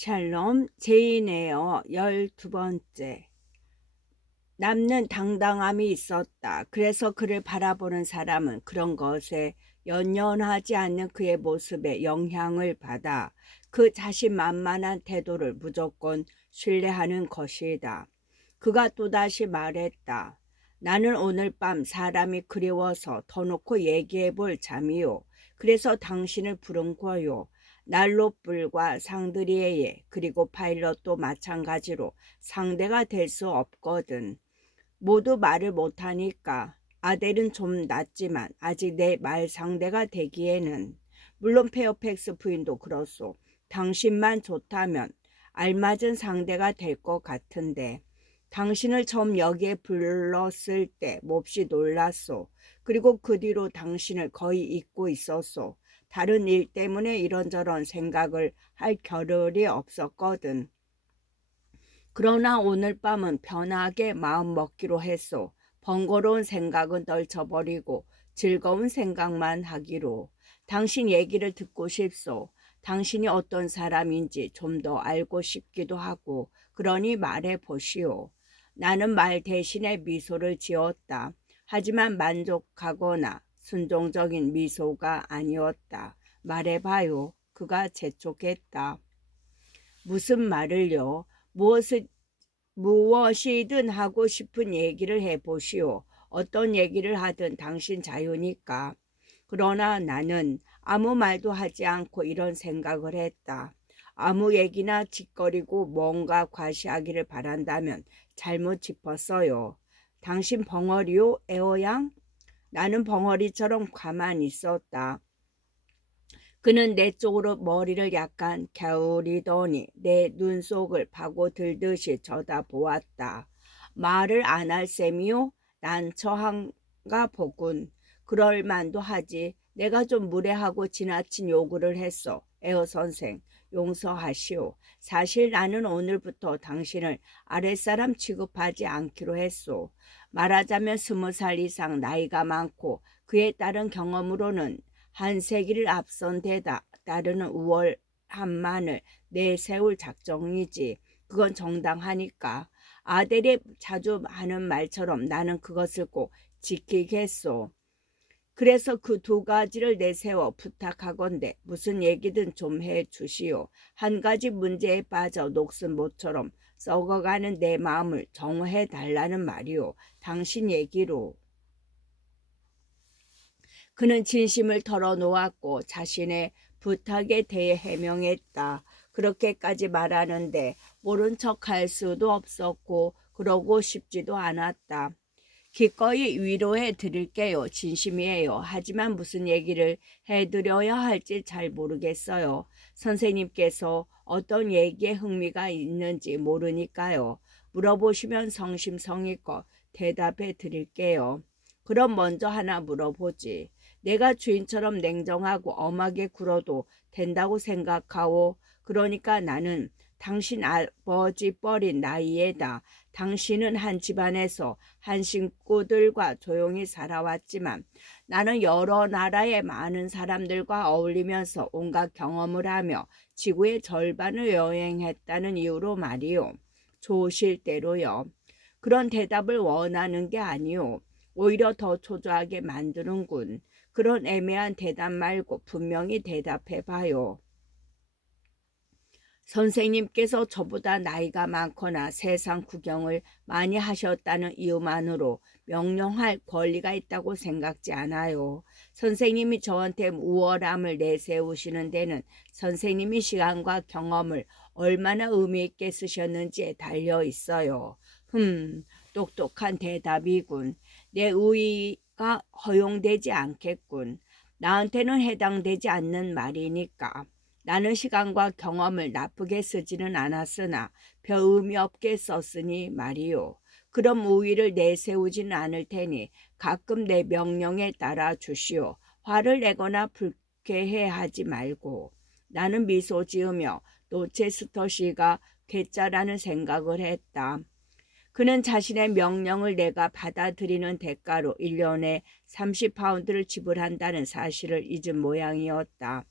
샬롬 제인에어 12번째. 남는 당당함이 있었다. 그래서 그를 바라보는 사람은 그런 것에 연연하지 않는 그의 모습에 영향을 받아 그 자신만만한 태도를 무조건 신뢰하는 것이다. 그가 또다시 말했다. 나는 오늘 밤 사람이 그리워서 더 놓고 얘기해 볼 잠이요. 그래서 당신을 부른 거요. 난로불과 상드리에에 그리고 파일럿도 마찬가지로 상대가 될 수 없거든. 모두 말을 못하니까 아델은 좀 낫지만 아직 내 말 상대가 되기에는. 물론 페어팩스 부인도 그렇소. 당신만 좋다면 알맞은 상대가 될 것 같은데. 당신을 처음 여기에 불렀을 때 몹시 놀랐소. 그리고 그 뒤로 당신을 거의 잊고 있었소. 다른 일 때문에 이런저런 생각을 할 겨를이 없었거든. 그러나 오늘 밤은 편하게 마음 먹기로 했소. 번거로운 생각은 떨쳐버리고 즐거운 생각만 하기로. 당신 얘기를 듣고 싶소. 당신이 어떤 사람인지 좀 더 알고 싶기도 하고. 그러니 말해 보시오. 나는 말 대신에 미소를 지었다. 하지만 만족하거나 순종적인 미소가 아니었다. 말해봐요. 그가 재촉했다. 무슨 말을요? 무엇이든 하고 싶은 얘기를 해보시오. 어떤 얘기를 하든 당신 자유니까. 그러나 나는 아무 말도 하지 않고 이런 생각을 했다. 아무 얘기나 짓거리고 뭔가 과시하기를 바란다면 잘못 짚었어요. 당신 벙어리요, 에어양? 나는 벙어리처럼 가만히 있었다. 그는 내 쪽으로 머리를 약간 갸우리더니 내 눈속을 파고들듯이 쳐다보았다. 말을 안 할 셈이요? 난처한가 보군. 그럴 만도 하지. 내가 좀 무례하고 지나친 요구를 했어. 에어 선생, 용서하시오. 사실 나는 오늘부터 당신을 아랫사람 취급하지 않기로 했소. 말하자면 20살 이상 나이가 많고 그에 따른 경험으로는 한 세기를 앞선 데다 따르는 우월함만을 내세울 작정이지. 그건 정당하니까. 아델이 자주 하는 말처럼 나는 그것을 꼭 지키겠소. 그래서 그 두 가지를 내세워 부탁하건대 무슨 얘기든 좀 해주시오. 한 가지 문제에 빠져 녹슨 모처럼 썩어가는 내 마음을 정화해달라는 말이오. 당신 얘기로. 그는 진심을 털어놓았고 자신의 부탁에 대해 해명했다. 그렇게까지 말하는데 모른 척할 수도 없었고 그러고 싶지도 않았다. 기꺼이 위로해 드릴게요. 진심이에요. 하지만 무슨 얘기를 해드려야 할지 잘 모르겠어요. 선생님께서 어떤 얘기에 흥미가 있는지 모르니까요. 물어보시면 성심성의껏 대답해 드릴게요. 그럼 먼저 하나 물어보지. 내가 주인처럼 냉정하고 엄하게 굴어도 된다고 생각하오. 그러니까 나는 당신 아버지 뻘인 나이에다 당신은 한 집안에서 한 식구들과 조용히 살아왔지만 나는 여러 나라의 많은 사람들과 어울리면서 온갖 경험을 하며 지구의 절반을 여행했다는 이유로 말이오. 좋으실 대로요. 그런 대답을 원하는 게 아니오. 오히려 더 초조하게 만드는군. 그런 애매한 대답 말고 분명히 대답해봐요. 선생님께서 저보다 나이가 많거나 세상 구경을 많이 하셨다는 이유만으로 명령할 권리가 있다고 생각지 않아요. 선생님이 저한테 우월함을 내세우시는 데는 선생님이 시간과 경험을 얼마나 의미 있게 쓰셨는지에 달려 있어요. 똑똑한 대답이군. 내 우의가 허용되지 않겠군. 나한테는 해당되지 않는 말이니까. 나는 시간과 경험을 나쁘게 쓰지는 않았으나 별 의미 없게 썼으니 말이요. 그럼 우위를 내세우지는 않을 테니 가끔 내 명령에 따라 주시오. 화를 내거나 불쾌해하지 말고. 나는 미소 지으며 노체스터 씨가 괴짜라는 생각을 했다. 그는 자신의 명령을 내가 받아들이는 대가로 1년에 30파운드를 지불한다는 사실을 잊은 모양이었다.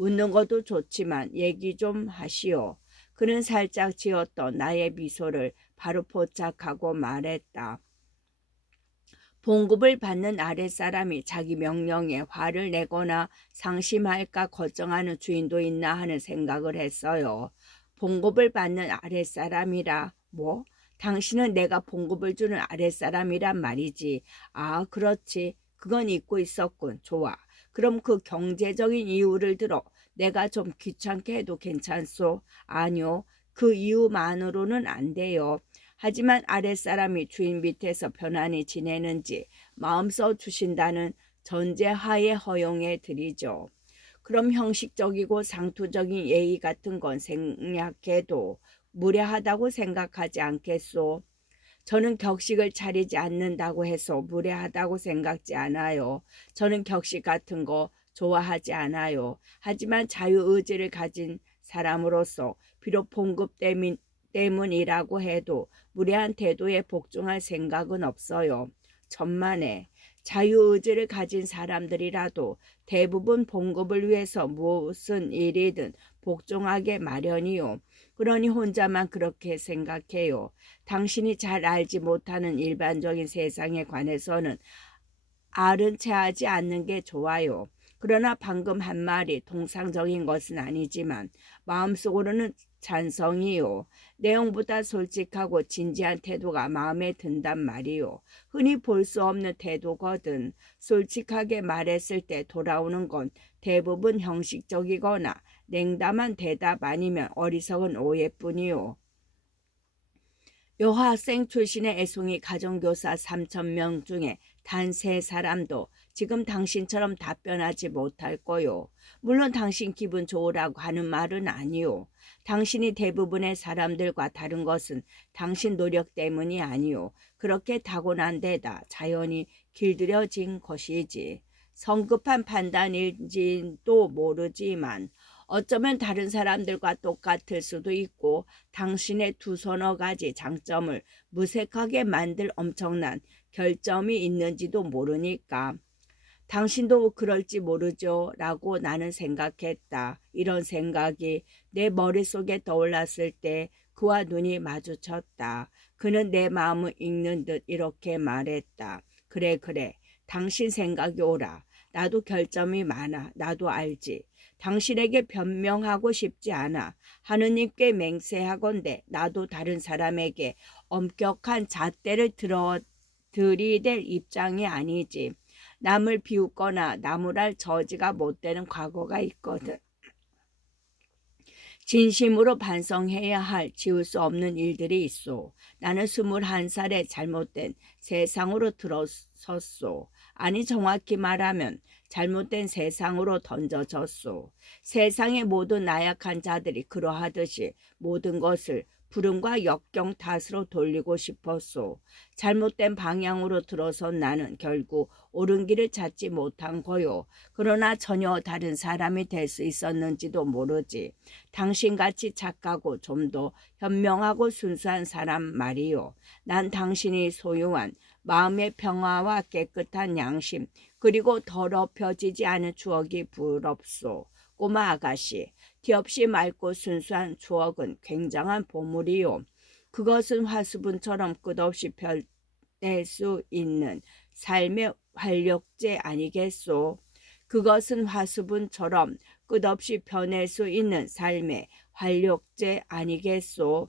웃는 것도 좋지만 얘기 좀 하시오. 그는 살짝 지었던 나의 미소를 바로 포착하고 말했다. 봉급을 받는 아랫사람이 자기 명령에 화를 내거나 상심할까 걱정하는 주인도 있나 하는 생각을 했어요. 봉급을 받는 아랫사람이라 뭐? 당신은 내가 봉급을 주는 아랫사람이란 말이지. 아, 그렇지. 그건 잊고 있었군. 좋아. 그럼 그 경제적인 이유를 들어 내가 좀 귀찮게 해도 괜찮소? 아니요. 그 이유만으로는 안 돼요. 하지만 아랫사람이 주인 밑에서 편안히 지내는지 마음 써 주신다는 전제하에 허용해 드리죠. 그럼 형식적이고 상투적인 예의 같은 건 생략해도 무례하다고 생각하지 않겠소? 저는 격식을 차리지 않는다고 해서 무례하다고 생각지 않아요. 저는 격식 같은 거 좋아하지 않아요. 하지만 자유의지를 가진 사람으로서 비록 봉급 때문이라고 해도 무례한 태도에 복종할 생각은 없어요. 천만에 자유의지를 가진 사람들이라도 대부분 봉급을 위해서 무슨 일이든 복종하게 마련이요. 그러니 혼자만 그렇게 생각해요. 당신이 잘 알지 못하는 일반적인 세상에 관해서는 아른 채 하지 않는 게 좋아요. 그러나 방금 한 말이 통상적인 것은 아니지만 마음속으로는 찬성이요. 내용보다 솔직하고 진지한 태도가 마음에 든단 말이요. 흔히 볼 수 없는 태도거든. 솔직하게 말했을 때 돌아오는 건 대부분 형식적이거나 냉담한 대답 아니면 어리석은 오해뿐이요. 여학생 출신의 애송이 가정교사 3,000명 중에 단 3사람도 지금 당신처럼 답변하지 못할 거요. 물론 당신 기분 좋으라고 하는 말은 아니요. 당신이 대부분의 사람들과 다른 것은 당신 노력 때문이 아니요. 그렇게 타고난 데다 자연히 길들여진 것이지. 성급한 판단일지도 모르지만 어쩌면 다른 사람들과 똑같을 수도 있고 당신의 두 서너 가지 장점을 무색하게 만들 엄청난 결점이 있는지도 모르니까. 당신도 그럴지 모르죠 라고 나는 생각했다. 이런 생각이 내 머릿속에 떠올랐을 때 그와 눈이 마주쳤다. 그는 내 마음을 읽는 듯 이렇게 말했다. 그래 그래. 당신 생각이 옳아. 나도 결점이 많아. 나도 알지. 당신에게 변명하고 싶지 않아. 하느님께 맹세하건대 나도 다른 사람에게 엄격한 잣대를 들이댈 입장이 아니지. 남을 비웃거나 나무랄 저지가 못 되는 과거가 있거든. 진심으로 반성해야 할 지울 수 없는 일들이 있소. 나는 21살에 잘못된 세상으로 들어섰소. 아니 정확히 말하면 잘못된 세상으로 던져졌소. 세상의 모든 나약한 자들이 그러하듯이 모든 것을 불운과 역경 탓으로 돌리고 싶었소. 잘못된 방향으로 들어선 나는 결국 옳은 길을 찾지 못한 거요. 그러나 전혀 다른 사람이 될 수 있었는지도 모르지. 당신같이 착하고 좀 더 현명하고 순수한 사람 말이요. 난 당신이 소유한 마음의 평화와 깨끗한 양심 그리고 더럽혀지지 않은 추억이 부럽소. 꼬마 아가씨, 뒤없이 맑고 순수한 추억은 굉장한 보물이요. 그것은 화수분처럼 끝없이 펴낼 수 있는 삶의 활력제 아니겠소? 그것은 화수분처럼 끝없이 펴낼 수 있는 삶의 활력제 아니겠소?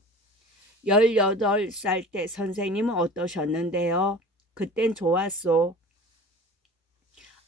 18살 때 선생님은 어떠셨는데요? 그땐 좋았소.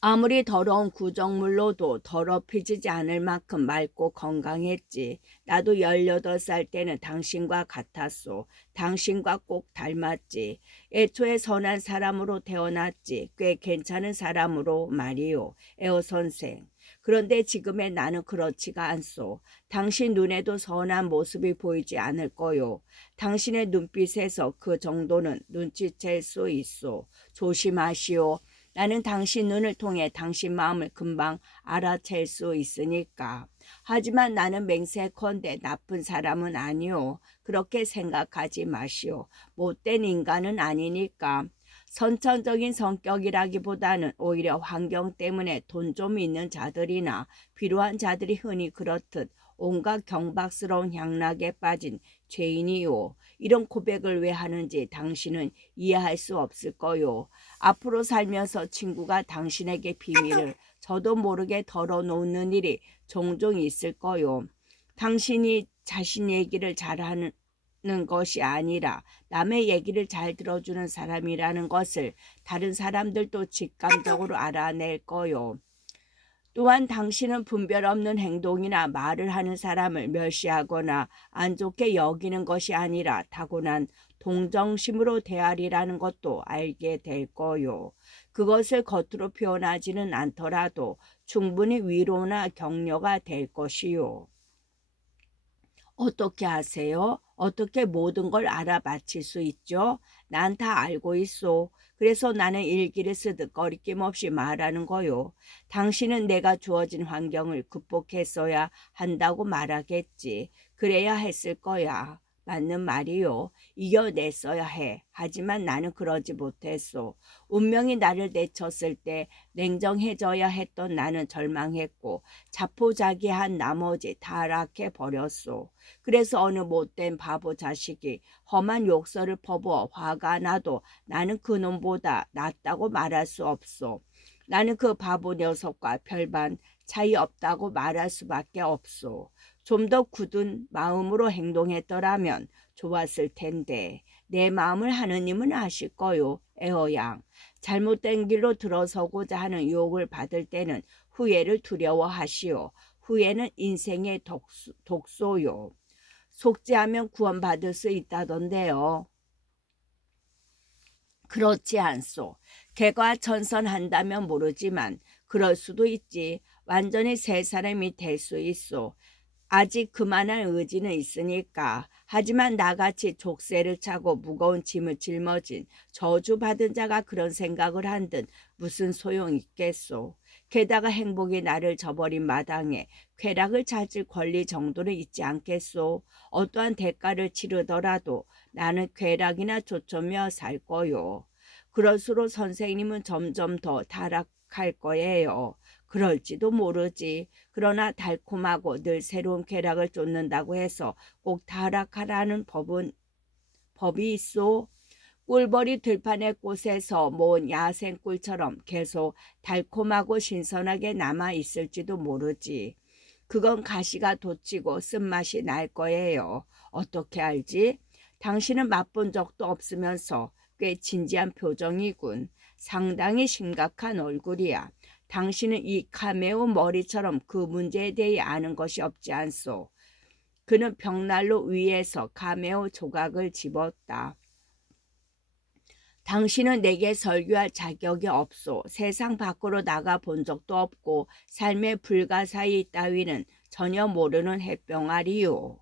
아무리 더러운 구정물로도 더럽히지 않을 만큼 맑고 건강했지. 나도 18살 때는 당신과 같았소. 당신과 꼭 닮았지. 애초에 선한 사람으로 태어났지. 꽤 괜찮은 사람으로 말이요. 에어 선생. 그런데 지금의 나는 그렇지가 않소. 당신 눈에도 선한 모습이 보이지 않을 거요. 당신의 눈빛에서 그 정도는 눈치챌 수 있소. 조심하시오. 나는 당신 눈을 통해 당신 마음을 금방 알아챌 수 있으니까. 하지만 나는 맹세컨대 나쁜 사람은 아니오. 그렇게 생각하지 마시오. 못된 인간은 아니니까. 선천적인 성격이라기보다는 오히려 환경 때문에 돈 좀 있는 자들이나 필요한 자들이 흔히 그렇듯 온갖 경박스러운 향락에 빠진 죄인이요. 이런 고백을 왜 하는지 당신은 이해할 수 없을 거요. 앞으로 살면서 친구가 당신에게 비밀을 저도 모르게 덜어놓는 일이 종종 있을 거요. 당신이 자신 얘기를 잘하는 것이 아니라 남의 얘기를 잘 들어주는 사람이라는 것을 다른 사람들도 직감적으로 알아낼 거요. 또한 당신은 분별 없는 행동이나 말을 하는 사람을 멸시하거나 안 좋게 여기는 것이 아니라 타고난 동정심으로 대하리라는 것도 알게 될 거요. 그것을 겉으로 표현하지는 않더라도 충분히 위로나 격려가 될 것이요. 어떻게 아세요? 어떻게 모든 걸 알아맞힐 수 있죠? 난 다 알고 있어. 그래서 나는 일기를 쓰듯 거리낌 없이 말하는 거요. 당신은 내가 주어진 환경을 극복했어야 한다고 말하겠지. 그래야 했을 거야. 맞는 말이요. 이겨냈어야 해. 하지만 나는 그러지 못했어. 운명이 나를 내쳤을 때 냉정해져야 했던 나는 절망했고 자포자기한 나머지 타락해 버렸어. 그래서 어느 못된 바보 자식이 험한 욕설을 퍼부어 화가 나도 나는 그놈보다 낫다고 말할 수 없어. 나는 그 바보 녀석과 별반 차이 없다고 말할 수밖에 없어. 좀 더 굳은 마음으로 행동했더라면 좋았을 텐데 내 마음을 하느님은 아실 거요. 에어양. 잘못된 길로 들어서고자 하는 유혹을 받을 때는 후회를 두려워하시오. 후회는 인생의 독소요. 속죄하면 구원받을 수 있다던데요. 그렇지 않소. 개과천선한다면 모르지만 그럴 수도 있지. 완전히 새 사람이 될 수 있소. 아직 그만한 의지는 있으니까. 하지만 나같이 족쇄를 차고 무거운 짐을 짊어진 저주받은 자가 그런 생각을 한들 무슨 소용 있겠소. 게다가 행복이 나를 저버린 마당에 쾌락을 찾을 권리 정도는 있지 않겠소. 어떠한 대가를 치르더라도 나는 쾌락이나 쫓으며 살 거요. 그럴수록 선생님은 점점 더 타락할 거예요. 그럴지도 모르지. 그러나 달콤하고 늘 새로운 쾌락을 쫓는다고 해서 꼭 타락하라는 법이 있어. 꿀벌이 들판의 꽃에서 모은 야생 꿀처럼 계속 달콤하고 신선하게 남아 있을지도 모르지. 그건 가시가 돋치고 쓴맛이 날 거예요. 어떻게 알지? 당신은 맛본 적도 없으면서 꽤 진지한 표정이군. 상당히 심각한 얼굴이야. 당신은 이 카메오 머리처럼 그 문제에 대해 아는 것이 없지 않소. 그는 벽난로 위에서 카메오 조각을 집었다. 당신은 내게 설교할 자격이 없소. 세상 밖으로 나가 본 적도 없고 삶의 불가사의 따위는 전혀 모르는 햇병아리요.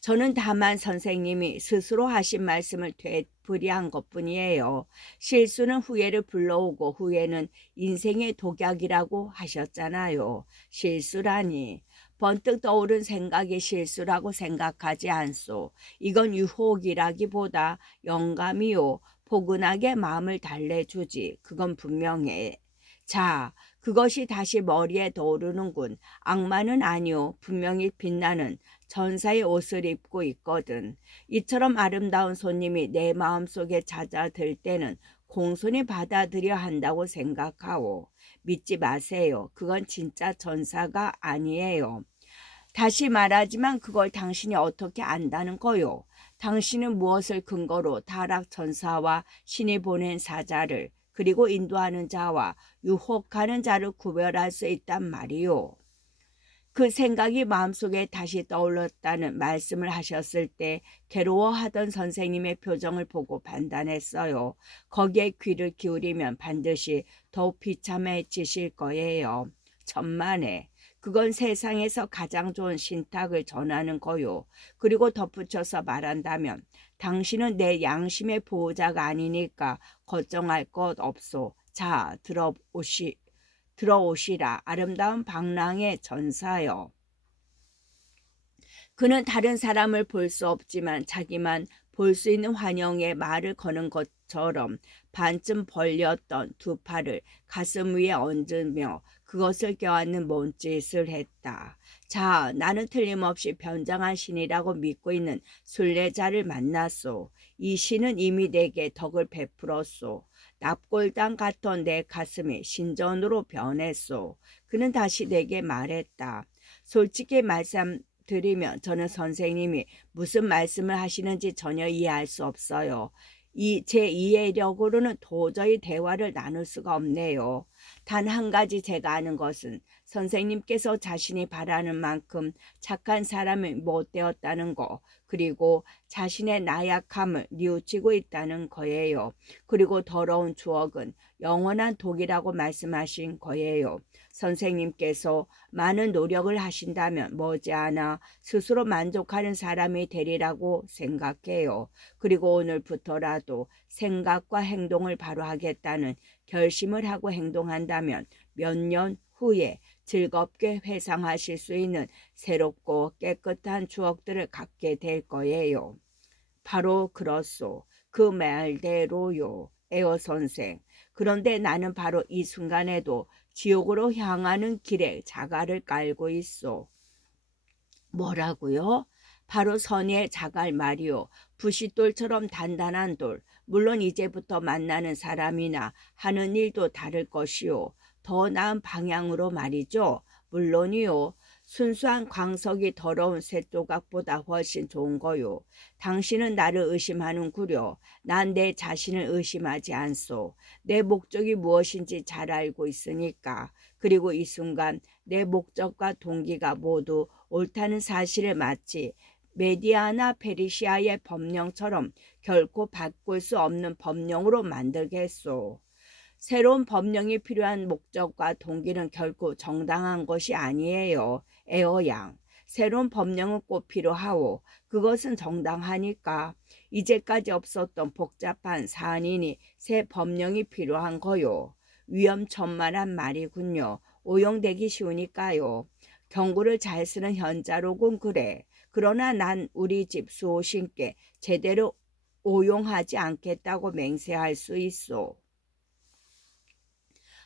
저는 다만 선생님이 스스로 하신 말씀을 되풀이한 것뿐이에요. 실수는 후회를 불러오고 후회는 인생의 독약이라고 하셨잖아요. 실수라니. 번뜩 떠오른 생각이 실수라고 생각하지 않소. 이건 유혹이라기보다 영감이요. 포근하게 마음을 달래주지. 그건 분명해. 자, 그것이 다시 머리에 떠오르는군. 악마는 아니오. 분명히 빛나는 전사의 옷을 입고 있거든. 이처럼 아름다운 손님이 내 마음속에 잦아들 때는 공손히 받아들여 한다고 생각하오. 믿지 마세요. 그건 진짜 전사가 아니에요. 다시 말하지만 그걸 당신이 어떻게 안다는 거요? 당신은 무엇을 근거로 타락 전사와 신이 보낸 사자를 그리고 인도하는 자와 유혹하는 자를 구별할 수 있단 말이요. 그 생각이 마음속에 다시 떠올랐다는 말씀을 하셨을 때 괴로워하던 선생님의 표정을 보고 판단했어요. 거기에 귀를 기울이면 반드시 더욱 비참해지실 거예요. 천만에. 그건 세상에서 가장 좋은 신탁을 전하는 거요. 그리고 덧붙여서 말한다면 당신은 내 양심의 보호자가 아니니까 걱정할 것 없소. 자, 들어오시라. 아름다운 방랑의 전사여. 그는 다른 사람을 볼 수 없지만 자기만 볼 수 있는 환영의 말을 거는 것처럼 반쯤 벌렸던 두 팔을 가슴 위에 얹으며 그것을 껴안는 몸짓을 했다. 자, 나는 틀림없이 변장한 신이라고 믿고 있는 순례자를 만났소. 이 신은 이미 내게 덕을 베풀었소. 납골당 같던 내 가슴이 신전으로 변했소. 그는 다시 내게 말했다. 솔직히 말씀드리면 저는 선생님이 무슨 말씀을 하시는지 전혀 이해할 수 없어요. 제 이해력으로는 도저히 대화를 나눌 수가 없네요. 단 한 가지 제가 아는 것은 선생님께서 자신이 바라는 만큼 착한 사람이 못 되었다는 거, 그리고 자신의 나약함을 뉘우치고 있다는 거예요. 그리고 더러운 추억은 영원한 독이라고 말씀하신 거예요. 선생님께서 많은 노력을 하신다면 머지않아 스스로 만족하는 사람이 되리라고 생각해요. 그리고 오늘부터라도 생각과 행동을 바로 하겠다는 결심을 하고 행동한다면 몇 년 후에 즐겁게 회상하실 수 있는 새롭고 깨끗한 추억들을 갖게 될 거예요. 바로 그렇소. 그 말대로요. 에어 선생. 그런데 나는 바로 이 순간에도 지옥으로 향하는 길에 자갈을 깔고 있어. 뭐라고요? 바로 선의의 자갈 말이요. 부싯돌처럼 단단한 돌. 물론 이제부터 만나는 사람이나 하는 일도 다를 것이요. 더 나은 방향으로 말이죠. 물론이요. 순수한 광석이 더러운 쇠조각보다 훨씬 좋은 거요. 당신은 나를 의심하는구려. 난 내 자신을 의심하지 않소. 내 목적이 무엇인지 잘 알고 있으니까. 그리고 이 순간 내 목적과 동기가 모두 옳다는 사실을 마치 메디아나 페르시아의 법령처럼 결코 바꿀 수 없는 법령으로 만들겠소. 새로운 법령이 필요한 목적과 동기는 결코 정당한 것이 아니에요. 에어양. 새로운 법령은 꼭 필요하오. 그것은 정당하니까. 이제까지 없었던 복잡한 사안이니 새 법령이 필요한 거요. 위험천만한 말이군요. 오용되기 쉬우니까요. 경구를 잘 쓰는 현자로군 그래. 그러나 난 우리 집 수호신께 제대로 오용하지 않겠다고 맹세할 수 있어.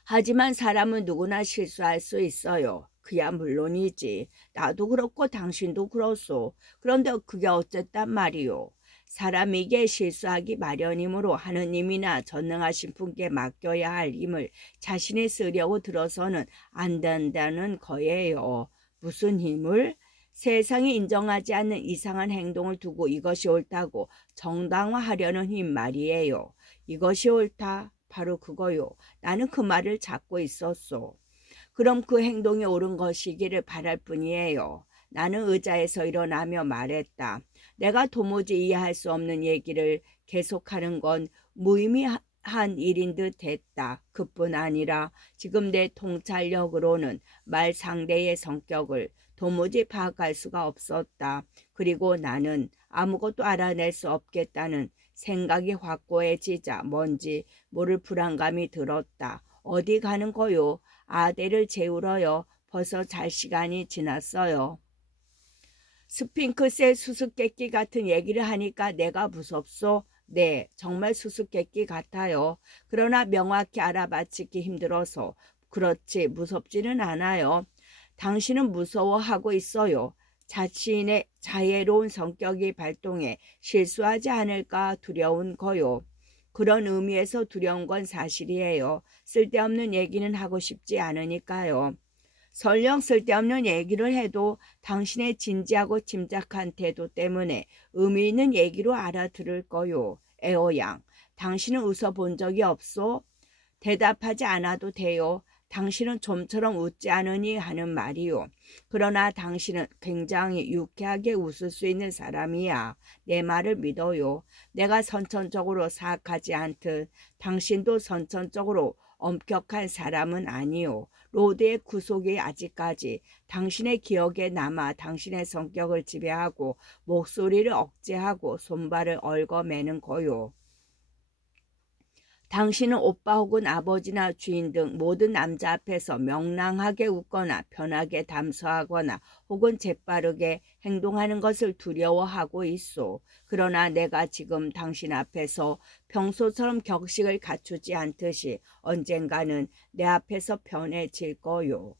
하지만 사람은 누구나 실수할 수 있어요. 그야 물론이지. 나도 그렇고 당신도 그렇소. 그런데 그게 어쨌단 말이요. 사람에게 실수하기 마련이므로 하느님이나 전능하신 분께 맡겨야 할 힘을 자신이 쓰려고 들어서는 안 된다는 거예요. 무슨 힘을? 세상이 인정하지 않는 이상한 행동을 두고 이것이 옳다고 정당화하려는 힘 말이에요. 이것이 옳다. 바로 그거요. 나는 그 말을 찾고 있었소. 그럼 그 행동이 옳은 것이기를 바랄 뿐이에요. 나는 의자에서 일어나며 말했다. 내가 도무지 이해할 수 없는 얘기를 계속하는 건 무의미한 일인 듯 했다. 그뿐 아니라 지금 내 통찰력으로는 말 상대의 성격을 도무지 파악할 수가 없었다. 그리고 나는 아무것도 알아낼 수 없겠다는 생각이 확고해지자 뭔지 모를 불안감이 들었다. 어디 가는 거요? 아대를 재우러요. 벌써 잘 시간이 지났어요. 스핑크스의 수수께끼 같은 얘기를 하니까 내가 무섭소? 네, 정말 수수께끼 같아요. 그러나 명확히 알아맞히기 힘들어서 그렇지 무섭지는 않아요. 당신은 무서워하고 있어요. 자신의 자애로운 성격이 발동해 실수하지 않을까 두려운 거요. 그런 의미에서 두려운 건 사실이에요. 쓸데없는 얘기는 하고 싶지 않으니까요. 설령 쓸데없는 얘기를 해도 당신의 진지하고 침착한 태도 때문에 의미 있는 얘기로 알아들을 거요. 에어양, 당신은 웃어본 적이 없소? 대답하지 않아도 돼요. 당신은 좀처럼 웃지 않으니 하는 말이요. 그러나 당신은 굉장히 유쾌하게 웃을 수 있는 사람이야. 내 말을 믿어요. 내가 선천적으로 사악하지 않듯 당신도 선천적으로 엄격한 사람은 아니요. 로드의 구속이 아직까지 당신의 기억에 남아 당신의 성격을 지배하고 목소리를 억제하고 손발을 얽어매는 거요. 당신은 오빠 혹은 아버지나 주인 등 모든 남자 앞에서 명랑하게 웃거나 편하게 담소하거나 혹은 재빠르게 행동하는 것을 두려워하고 있소. 그러나 내가 지금 당신 앞에서 평소처럼 격식을 갖추지 않듯이 언젠가는 내 앞에서 편해질 거요.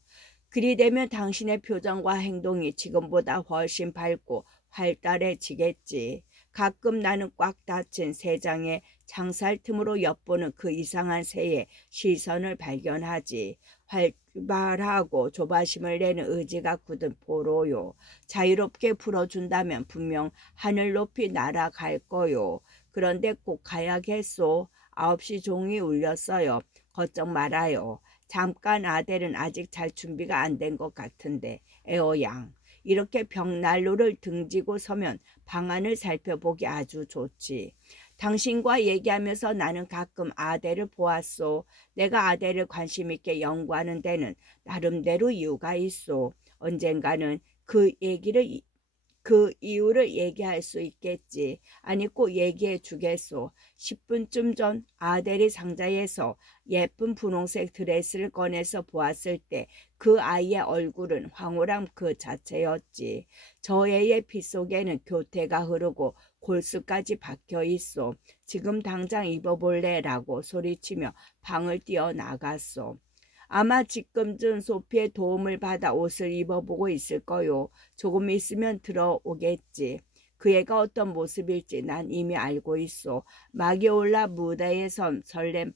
그리 되면 당신의 표정과 행동이 지금보다 훨씬 밝고 활달해지겠지. 가끔 나는 꽉 닫힌 세 장의 창살 틈으로 엿보는 그 이상한 새의 시선을 발견하지. 활발하고 조바심을 내는 의지가 굳은 포로요. 자유롭게 풀어준다면 분명 하늘 높이 날아갈 거요. 그런데 꼭 가야겠소. 9시 종이 울렸어요. 걱정 말아요. 잠깐 아델은 아직 잘 준비가 안 된 것 같은데 에어양. 이렇게 벽난로를 등지고 서면 방안을 살펴보기 아주 좋지. 당신과 얘기하면서 나는 가끔 아델을 보았소. 내가 아델을 관심 있게 연구하는 데는 나름대로 이유가 있소. 언젠가는 그 이유를 얘기할 수 있겠지. 아니 꼭 얘기해 주겠소. 10분쯤 전 아델이 상자에서 예쁜 분홍색 드레스를 꺼내서 보았을 때 그 아이의 얼굴은 황홀함 그 자체였지. 저 애의 피 속에는 교태가 흐르고 골수까지 박혀 있어. 지금 당장 입어볼래? 라고 소리치며 방을 뛰어나갔어. 아마 지금쯤 소피의 도움을 받아 옷을 입어보고 있을 거요. 조금 있으면 들어오겠지. 그 애가 어떤 모습일지 난 이미 알고 있어. 막이 올라 무대에 선 설렘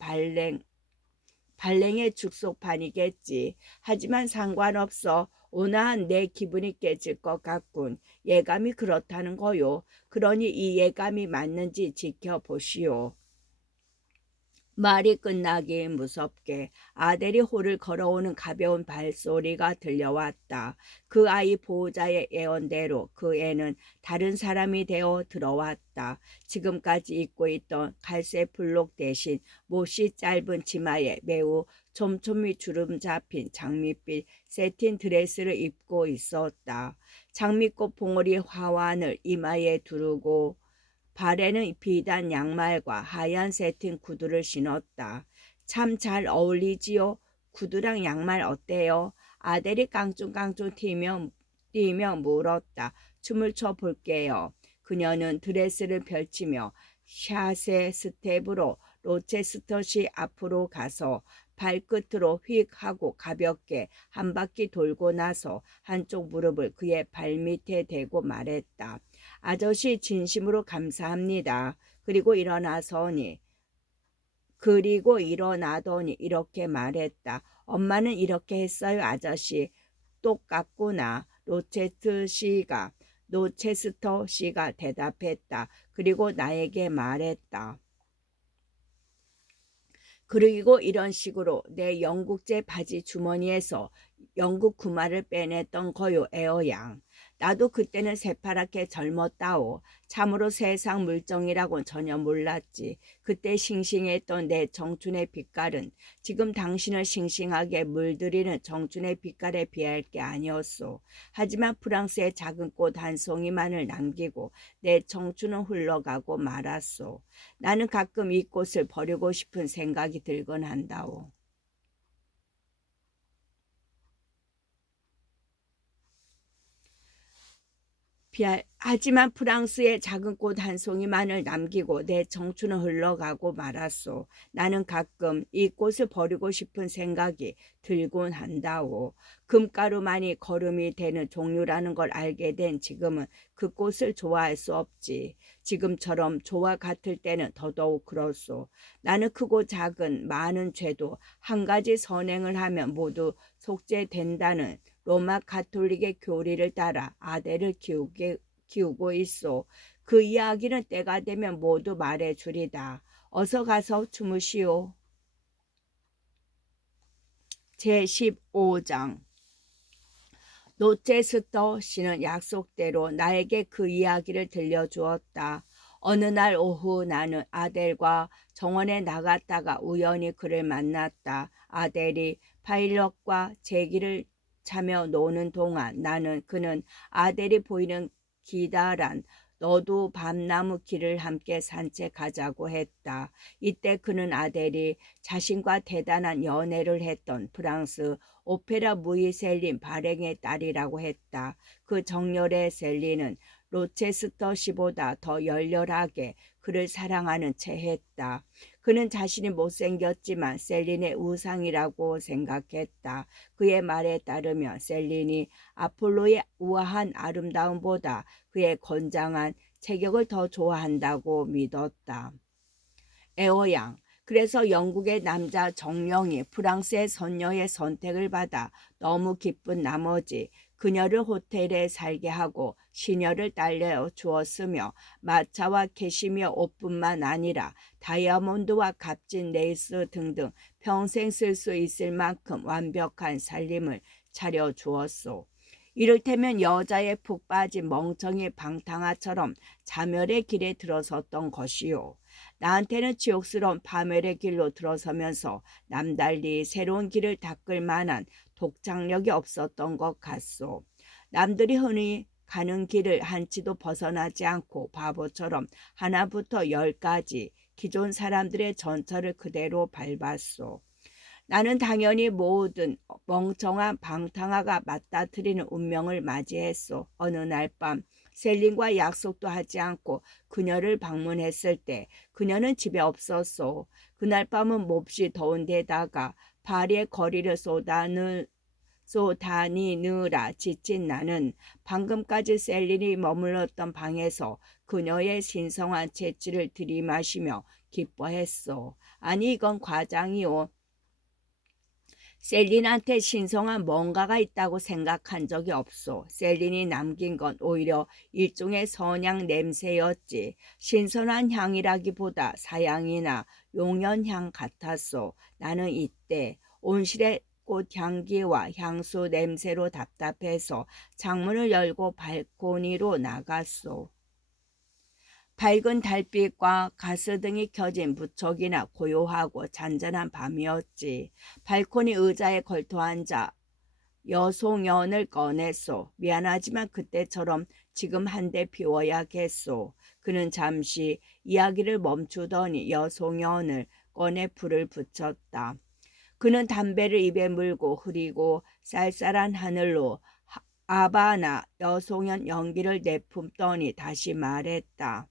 발랭의 축소판이겠지. 하지만 상관없어. 온화한 내 기분이 깨질 것 같군. 예감이 그렇다는 거요. 그러니 이 예감이 맞는지 지켜보시오. 말이 끝나기 무섭게 아델이 홀을 걸어오는 가벼운 발소리가 들려왔다. 그 아이 보호자의 예언대로 그 애는 다른 사람이 되어 들어왔다. 지금까지 입고 있던 갈색 블록 대신 못이 짧은 치마에 매우 촘촘히 주름 잡힌 장밋빛 세틴 드레스를 입고 있었다. 장미꽃 봉오리 화환을 이마에 두르고 발에는 비단 양말과 하얀 세틴 구두를 신었다. 참 잘 어울리지요. 구두랑 양말 어때요? 아델이 깡충깡충 뛰며 물었다. 춤을 춰 볼게요. 그녀는 드레스를 펼치며 샷의 스텝으로 로체스터시 앞으로 가서 발끝으로 휙 하고 가볍게 한 바퀴 돌고 나서 한쪽 무릎을 그의 발밑에 대고 말했다. 아저씨 진심으로 감사합니다. 그리고 일어나더니 이렇게 말했다. 엄마는 이렇게 했어요, 아저씨. 똑같구나. 노체스터 씨가 대답했다. 그리고 나에게 말했다. 그리고 이런 식으로 내 영국제 바지 주머니에서 영국 구마를 빼냈던 거요, 에어양. 나도 그때는 새파랗게 젊었다오. 참으로 세상 물정이라곤 전혀 몰랐지. 그때 싱싱했던 내 청춘의 빛깔은 지금 당신을 싱싱하게 물들이는 청춘의 빛깔에 비할 게 아니었소. 하지만 프랑스의 작은 꽃 한 송이만을 남기고 내 청춘은 흘러가고 말았소. 나는 가끔 이 꽃을 버리고 싶은 생각이 들곤 한다오. 하지만 프랑스의 작은 꽃 한 송이만을 남기고 내 청춘은 흘러가고 말았소. 나는 가끔 이 꽃을 버리고 싶은 생각이 들곤 한다오. 금가루만이 거름이 되는 종류라는 걸 알게 된 지금은 그 꽃을 좋아할 수 없지. 지금처럼 좋아 같을 때는 더더욱 그렇소. 나는 크고 작은 많은 죄도 한 가지 선행을 하면 모두 속죄된다는 로마 가톨릭의 교리를 따라 아들을 키우고 있어. 그 이야기는 때가 되면 모두 말해주리다. 어서 가서 주무시오. 제15장. 노체스터 씨는 약속대로 나에게 그 이야기를 들려주었다. 어느 날 오후 나는 아델과 정원에 나갔다가 우연히 그를 만났다. 아델이 파일럿과 제기를 차며 노는 동안 그는 아델이 보이는 기다란 너도 밤나무 길을 함께 산책하자고 했다. 이때 그는 아델이 자신과 대단한 연애를 했던 프랑스 오페라 무이 셀린 발행의 딸이라고 했다. 그 정열의 셀린은 로체스터 씨보다 더 열렬하게 그를 사랑하는 채 했다. 그는 자신이 못생겼지만 셀린의 우상이라고 생각했다. 그의 말에 따르면 셀린이 아폴로의 우아한 아름다움보다 그의 건장한 체격을 더 좋아한다고 믿었다. 에어양. 그래서 영국의 남자 정령이 프랑스의 선녀의 선택을 받아 너무 기쁜 나머지 그녀를 호텔에 살게 하고 시녀를 딸려 주었으며 마차와 캐시미어 옷뿐만 아니라 다이아몬드와 값진 레이스 등등 평생 쓸 수 있을 만큼 완벽한 살림을 차려 주었소. 이를테면 여자에 푹 빠진 멍청이 방탕아처럼 자멸의 길에 들어섰던 것이요. 나한테는 지옥스러운 파멸의 길로 들어서면서 남달리 새로운 길을 닦을 만한 독창력이 없었던 것 같소. 남들이 흔히 가는 길을 한치도 벗어나지 않고 바보처럼 하나부터 열까지 기존 사람들의 전철을 그대로 밟았소. 나는 당연히 모든 멍청한 방탕아가 맞닥뜨리는 운명을 맞이했소. 어느 날 밤 셀린과 약속도 하지 않고 그녀를 방문했을 때 그녀는 집에 없었소. 그날 밤은 몹시 더운 데다가 파리의 거리를 쏘다니느라 지친 나는 방금까지 셀린이 머물렀던 방에서 그녀의 신성한 채취를 들이마시며 기뻐했소. 아니 이건 과장이오. 셀린한테 신성한 뭔가가 있다고 생각한 적이 없소. 셀린이 남긴 건 오히려 일종의 선향 냄새였지. 신선한 향이라기보다 사향이나 용연향 같았소. 나는 이때 온실의 꽃향기와 향수 냄새로 답답해서 창문을 열고 발코니로 나갔소. 밝은 달빛과 가스등이 켜진 무척이나 고요하고 잔잔한 밤이었지. 발코니 의자에 걸터앉아 여송연을 꺼냈소. 미안하지만 그때처럼 지금 한 대 피워야겠소. 그는 잠시 이야기를 멈추더니 여송연을 꺼내 불을 붙였다. 그는 담배를 입에 물고 흐리고 쌀쌀한 하늘로 아바나 여송연 연기를 내뿜더니 다시 말했다.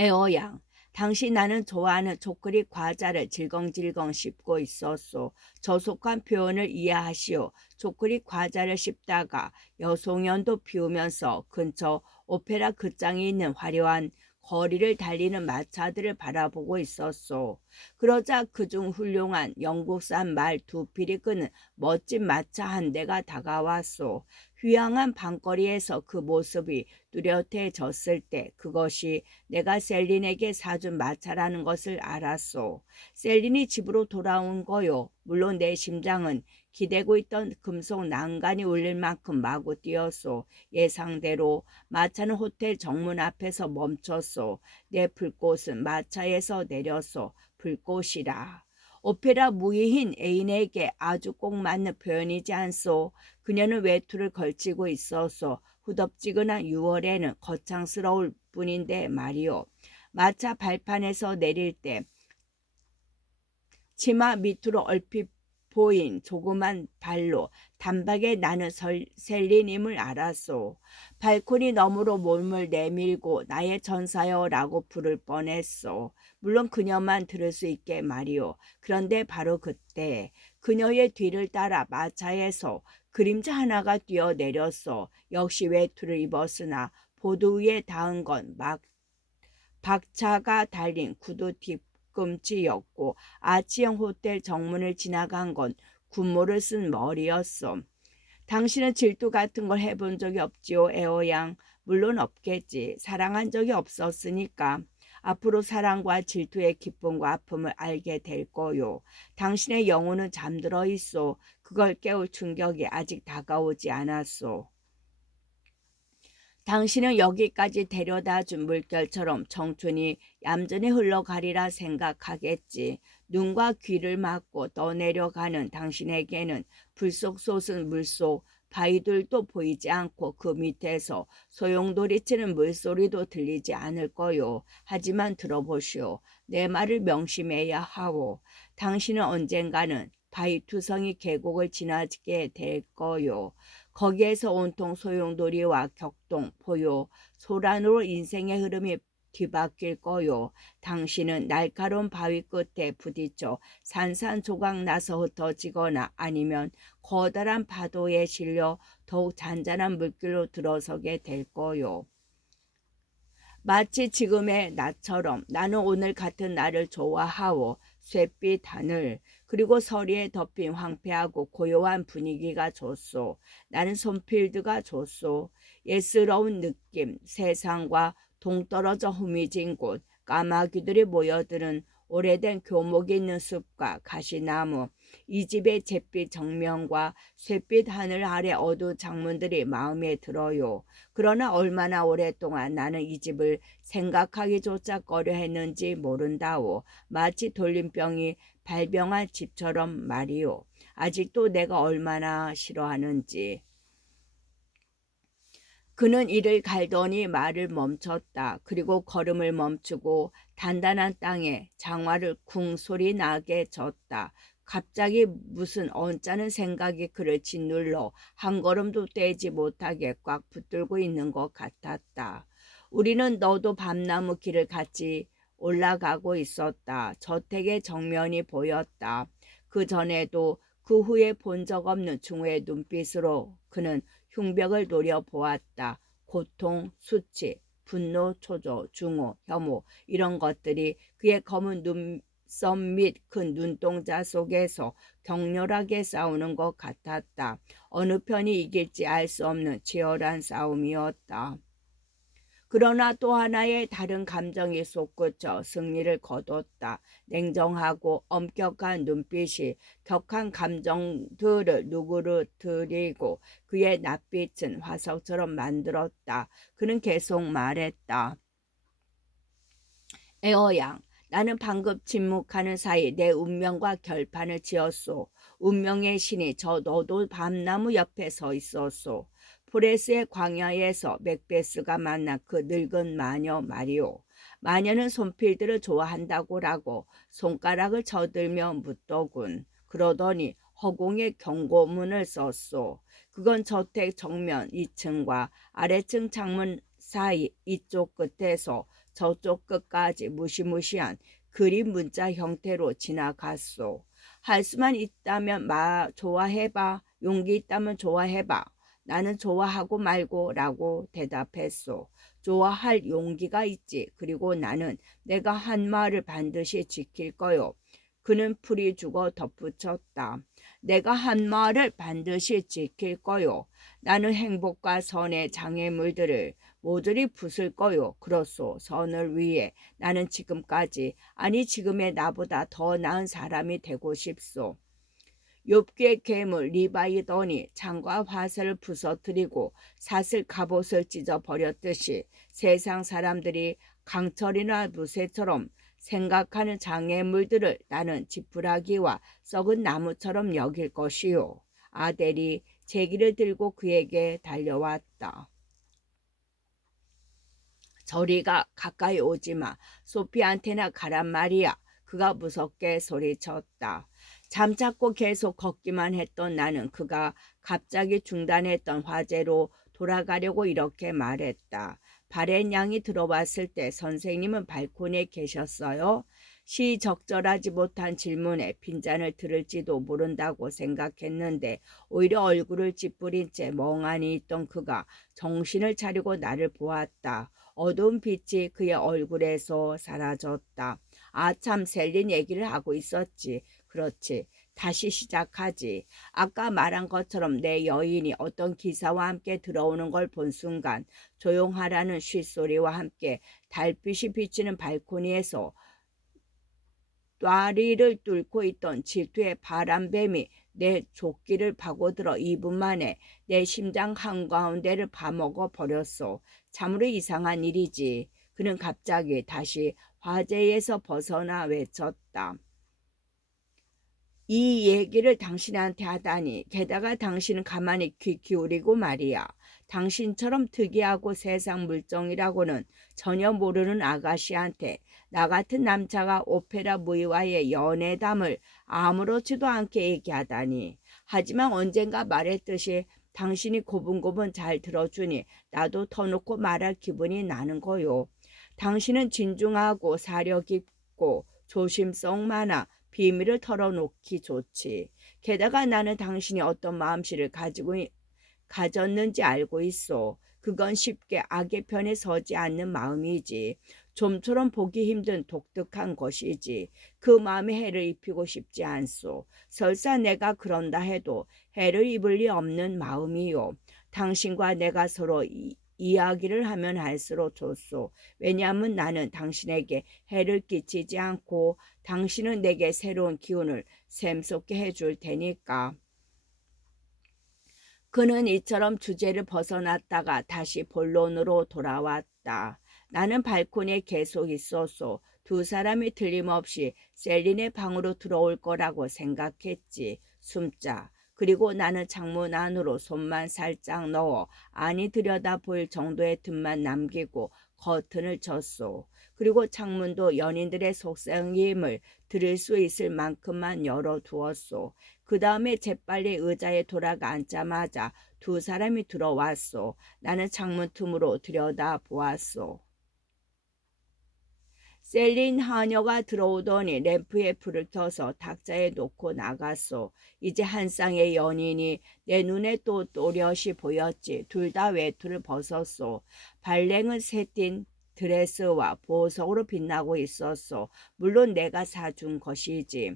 에어양, 당시 나는 좋아하는 초콜릿 과자를 질겅질겅 씹고 있었소. 저속한 표현을 이해하시오. 초콜릿 과자를 씹다가 여송연도 피우면서 근처 오페라 극장이 있는 화려한 거리를 달리는 마차들을 바라보고 있었소. 그러자 그중 훌륭한 영국산 말 두 필이 끄는 멋진 마차 한 대가 다가왔소. 휘황한 밤거리에서 그 모습이 뚜렷해졌을 때 그것이 내가 셀린에게 사준 마차라는 것을 알았소. 셀린이 집으로 돌아온 거요. 물론 내 심장은 기대고 있던 금속 난간이 울릴 만큼 마구 뛰었소. 예상대로 마차는 호텔 정문 앞에서 멈췄소. 내 불꽃은 마차에서 내렸소. 불꽃이라. 오페라 무희인 애인에게 아주 꼭 맞는 표현이지 않소. 그녀는 외투를 걸치고 있었소. 후덥지근한 6월에는 거창스러울 뿐인데 말이오. 마차 발판에서 내릴 때 치마 밑으로 얼핏 보인 조그만 발로 단박에 나는 셀린임을 알았소. 발코니 너머로 몸을 내밀고 나의 전사여 라고 부를 뻔했소. 물론 그녀만 들을 수 있게 말이오. 그런데 바로 그때 그녀의 뒤를 따라 마차에서 그림자 하나가 뛰어내렸소. 역시 외투를 입었으나 보드 위에 닿은 건 박차가 달린 구두 뒤꿈치였고 아치형 호텔 정문을 지나간 건 군모를 쓴 머리였어. 당신은 질투 같은 걸 해본 적이 없지요, 에어양? 물론 없겠지. 사랑한 적이 없었으니까. 앞으로 사랑과 질투의 기쁨과 아픔을 알게 될 거요. 당신의 영혼은 잠들어 있어. 그걸 깨울 충격이 아직 다가오지 않았어. 당신은 여기까지 데려다준 물결처럼 청춘이 얌전히 흘러가리라 생각하겠지. 눈과 귀를 막고 떠내려가는 당신에게는 불속 솟은 물속 바위들도 보이지 않고 그 밑에서 소용돌이치는 물소리도 들리지 않을 거요. 하지만 들어보시오. 내 말을 명심해야 하오. 당신은 언젠가는 바위투성이 계곡을 지나게 될 거요. 거기에서 온통 소용돌이와 격동, 포효, 소란으로 인생의 흐름이 뒤바뀔 거요. 당신은 날카로운 바위 끝에 부딪혀 산산조각 나서 흩어지거나 아니면 커다란 파도에 실려 더욱 잔잔한 물길로 들어서게 될 거요. 마치 지금의 나처럼 나는 오늘 같은 날을 좋아하오. 쇳빛 하늘 그리고 서리에 덮인 황폐하고 고요한 분위기가 좋소. 나는 손필드가 좋소. 예스러운 느낌, 세상과 동떨어져 후미진 곳, 까마귀들이 모여드는 오래된 교목이 있는 숲과 가시나무, 이 집의 잿빛 정면과 쇳빛 하늘 아래 어두운 창문들이 마음에 들어요. 그러나 얼마나 오랫동안 나는 이 집을 생각하기조차 꺼려 했는지 모른다오. 마치 돌림병이 발병한 집처럼 말이오. 아직도 내가 얼마나 싫어하는지. 그는 이를 갈더니 말을 멈췄다. 그리고 걸음을 멈추고 단단한 땅에 장화를 쿵 소리 나게 졌다. 갑자기 무슨 언짢은 생각이 그를 짓눌러 한 걸음도 떼지 못하게 꽉 붙들고 있는 것 같았다. 우리는 너도 밤나무 길을 같이 올라가고 있었다. 저택의 정면이 보였다. 그 전에도 그 후에 본 적 없는 중후의 눈빛으로 그는 흉벽을 노려보았다. 고통, 수치, 분노, 초조, 중호, 혐오 이런 것들이 그의 검은 눈썹 및 큰 눈동자 속에서 격렬하게 싸우는 것 같았다. 어느 편이 이길지 알 수 없는 치열한 싸움이었다. 그러나 또 하나의 다른 감정이 솟구쳐 승리를 거뒀다. 냉정하고 엄격한 눈빛이 격한 감정들을 누그러뜨리고 그의 낯빛은 화석처럼 만들었다. 그는 계속 말했다. 에어양, 나는 방금 침묵하는 사이 내 운명과 결판을 지었소. 운명의 신이 저 너도 밤나무 옆에 서 있었소. 포레스의 광야에서 맥베스가 만난 그 늙은 마녀 말이오. 마녀는 손필들을 좋아한다고라고 손가락을 저들며 묻더군. 그러더니 허공에 경고문을 썼소. 그건 저택 정면 2층과 아래층 창문 사이 이쪽 끝에서 저쪽 끝까지 무시무시한 그림 문자 형태로 지나갔소. 할 수만 있다면 좋아해봐. 용기 있다면 좋아해봐. 나는 좋아하고 말고 라고 대답했소. 좋아할 용기가 있지. 그리고 나는 내가 한 말을 반드시 지킬 거요. 그는 풀이 죽어 덧붙였다. 내가 한 말을 반드시 지킬 거요. 나는 행복과 선의 장애물들을 모조리 부술 거요. 그렇소. 선을 위해 나는 지금까지 아니 지금의 나보다 더 나은 사람이 되고 싶소. 욥기의 괴물 리바이던이 창과 화살을 부서뜨리고 사슬 갑옷을 찢어 버렸듯이 세상 사람들이 강철이나 무쇠처럼 생각하는 장애물들을 나는 지푸라기와 썩은 나무처럼 여길 것이요. 아델이 제기를 들고 그에게 달려왔다. 저리가 가까이 오지마. 소피한테나 가란 말이야. 그가 무섭게 소리쳤다. 잠자코 계속 걷기만 했던 나는 그가 갑자기 중단했던 화제로 돌아가려고 이렇게 말했다. 바렌 양이 들어왔을 때 선생님은 발코니에 계셨어요? 시적절하지 못한 질문에 빈잔을 들을지도 모른다고 생각했는데 오히려 얼굴을 찌푸린 채 멍하니 있던 그가 정신을 차리고 나를 보았다. 어두운 빛이 그의 얼굴에서 사라졌다. 아참 셀린 얘기를 하고 있었지. 그렇지. 다시 시작하지. 아까 말한 것처럼 내 여인이 어떤 기사와 함께 들어오는 걸 본 순간 조용하라는 쉿소리와 함께 달빛이 비치는 발코니에서 뙬리를 뚫고 있던 질투의 바람뱀이 내 조끼를 파고들어 2분 만에 내 심장 한가운데를 파먹어 버렸소. 참으로 이상한 일이지. 그는 갑자기 다시 화제에서 벗어나 외쳤다. 이 얘기를 당신한테 하다니 게다가 당신은 가만히 귀 기울이고 말이야. 당신처럼 특이하고 세상 물정이라고는 전혀 모르는 아가씨한테 나 같은 남자가 오페라 무이와의 연애담을 아무렇지도 않게 얘기하다니. 하지만 언젠가 말했듯이 당신이 고분고분 잘 들어주니 나도 터놓고 말할 기분이 나는 거요. 당신은 진중하고 사려 깊고 조심성 많아 비밀을 털어놓기 좋지. 게다가 나는 당신이 어떤 마음씨를 가졌는지 알고 있어. 그건 쉽게 악의 편에 서지 않는 마음이지. 좀처럼 보기 힘든 독특한 것이지. 그 마음에 해를 입히고 싶지 않소. 설사 내가 그런다 해도 해를 입을 리 없는 마음이요. 당신과 내가 서로 이야기를 하면 할수록 좋소. 왜냐하면 나는 당신에게 해를 끼치지 않고 당신은 내게 새로운 기운을 샘솟게 해줄 테니까. 그는 이처럼 주제를 벗어났다가 다시 본론으로 돌아왔다. 나는 발코니에 계속 있었소. 두 사람이 틀림없이 셀린의 방으로 들어올 거라고 생각했지. 숨자. 그리고 나는 창문 안으로 손만 살짝 넣어 안이 들여다 보일 정도의 틈만 남기고 커튼을 쳤소. 그리고 창문도 연인들의 속삭임을 들을 수 있을 만큼만 열어두었소. 그 다음에 재빨리 의자에 돌아가 앉자마자 두 사람이 들어왔소. 나는 창문 틈으로 들여다보았소. 셀린 하녀가 들어오더니 램프에 불을 켜서 탁자에 놓고 나갔소. 이제 한 쌍의 연인이 내 눈에 또 또렷이 보였지. 둘 다 외투를 벗었소. 발랭은 새띤 드레스와 보석으로 빛나고 있었소. 물론 내가 사준 것이지.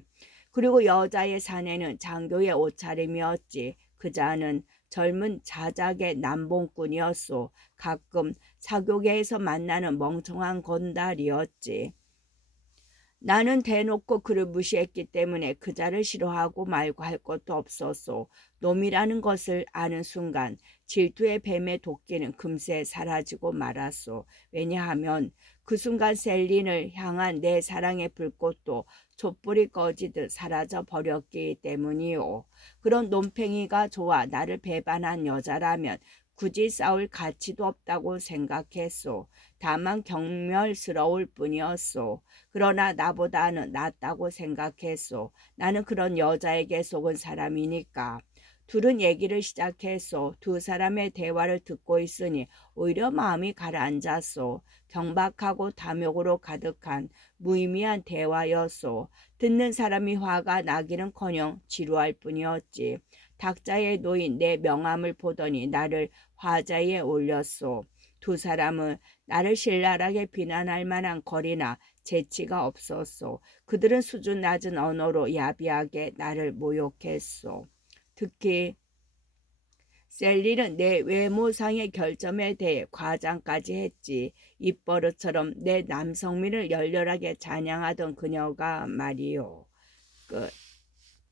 그리고 여자의 사내는 장교의 옷차림이었지. 그자는 젊은 자작의 남봉꾼이었소. 가끔 사교계에서 만나는 멍청한 건달이었지. 나는 대놓고 그를 무시했기 때문에 그자를 싫어하고 말고 할 것도 없었소. 놈이라는 것을 아는 순간 질투의 뱀의 도끼는 금세 사라지고 말았소. 왜냐하면 그 순간 셀린을 향한 내 사랑의 불꽃도 촛불이 꺼지듯 사라져 버렸기 때문이오. 그런 놈팽이가 좋아 나를 배반한 여자라면 굳이 싸울 가치도 없다고 생각했소. 다만 경멸스러울 뿐이었소. 그러나 나보다는 낫다고 생각했소. 나는 그런 여자에게 속은 사람이니까. 둘은 얘기를 시작했소. 두 사람의 대화를 듣고 있으니 오히려 마음이 가라앉았소. 경박하고 탐욕으로 가득한 무의미한 대화였소. 듣는 사람이 화가 나기는커녕 지루할 뿐이었지. 탁자에 놓인 내 명함을 보더니 나를 화자에 올렸소. 두 사람은 나를 신랄하게 비난할 만한 거리나 재치가 없었소. 그들은 수준 낮은 언어로 야비하게 나를 모욕했소. 특히 셀린은 내 외모상의 결점에 대해 과장까지 했지. 입버릇처럼 내 남성미를 열렬하게 찬양하던 그녀가 말이요. 끝.